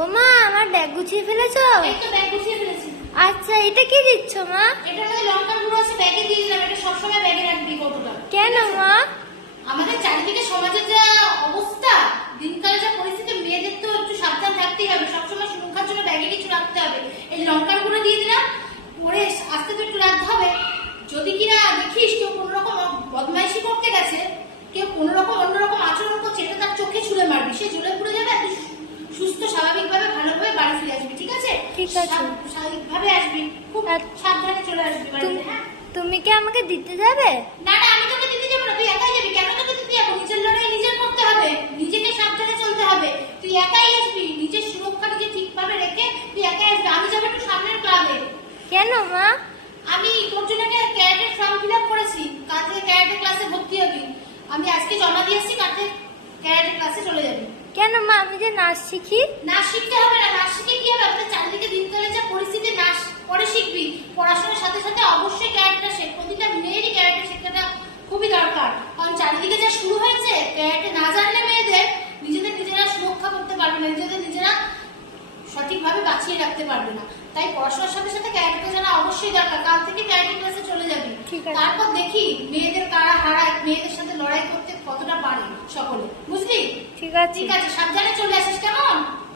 ও মা, আমার ব্যাগ গুছিয়ে ফেলেছো? এই তো ব্যাগ গুছিয়ে ফেলেছি। আচ্ছা, এটা কি দিচ্ছ মা? এটার মধ্যে লঙ্কার গুঁড়ো আছে, ব্যাগে দিয়ে দিলাম। এটা সবসময় ব্যাগে রাখবি কতটা। কেন মা? আমাদের চারিদিকে সমাজের যা অবস্থা, দিনকালে যা পরিস্থিতি, মেয়েদের তো একটু সাবধান থাকতেই হবে। সবসময় সুরক্ষার জন্য ব্যাগে কিছু রাখতে হবে। এই লঙ্কার গুঁড়ো দিয়ে দিলাম, পরে আস্তে তো একটু রাখতে হবে। যদি কিনা দেখিস কেউ কোনো রকম বদমাইশি করতে গেছে, কেউ কোনো রকম অন্যরকম আচরণ করছে, এটা তার চোখে ছুঁড়ে মারবি, সে জ্বলে পুড়ে যাবে। তুই সুস্থ স্বাভাবিকভাবে ভালোভাবে বাড়ি ফিরে আসবি, ঠিক আছে? ঠিক আছে। স্বাভাবিকভাবে আসবি, খুব সাবধানে চলে আসবি বাড়িতে। হ্যাঁ, তুমি কি আমাকে দিতে যাবে? না না, আমি তোকে দিতে যাবো না। তুই একাই যাবি। কেন তোকে দিতে যাবো? নিজের লড়াই নিজের করতে হবে, নিজেকে সাবধানে চলতে হবে। তুই একাই আসবি, নিজের সুরক্ষা নিজে ঠিকভাবে রেখে তুই একাই আসবি। আমি যাবো একটু সামনের ক্লাবে। কেন মা? আমি তোর জন্য একটা ক্যারাটের ফর্ম ফিল আপ করেছি। কাল থেকে ক্যারাটে ক্লাসে ভর্তি হবি। আমি আজকে জমা দিয়েছি, কাল থেকে ক্যারাটে ক্লাসে চলে যাবি। কেন মা, আমি যে নাচ শিখি। নাচ শিখতে হবে না। নাচ শিখে কি হবে? আমাদের চারিদিকে দিনকালে যা পরিস্থিতি, নাচ পরে শিখবি। পড়াশোনার সাথে সাথে অবশ্যই ক্যারাটেটা শেখ। প্রতিটা মেয়েরই ক্যারাটে শেখাটা খুবই দরকার। কারণ চারিদিকে যা শুরু হয়েছে, ক্যারাটে না জানলে মেয়েদের নিজেরা সুরক্ষা করতে পারবে না, নিজেরা সঠিকভাবে বাঁচিয়ে রাখতে পারবে না। তাই পড়াশোনার সাথে সাথে ক্যারাটেটা জানা অবশ্যই দরকার। কাল থেকে ক্যারাটে ক্লাসে চলে যাবি। ঠিক আছে। তারপর দেখি মেয়েদের কারা হারায়, মেয়েদের সাথে লড়াই করতে কতটা পারে সকলে, বুঝলি? ঠিক আছে। ঠিক আছে, সাবধানে চলে আসিস, কেমন?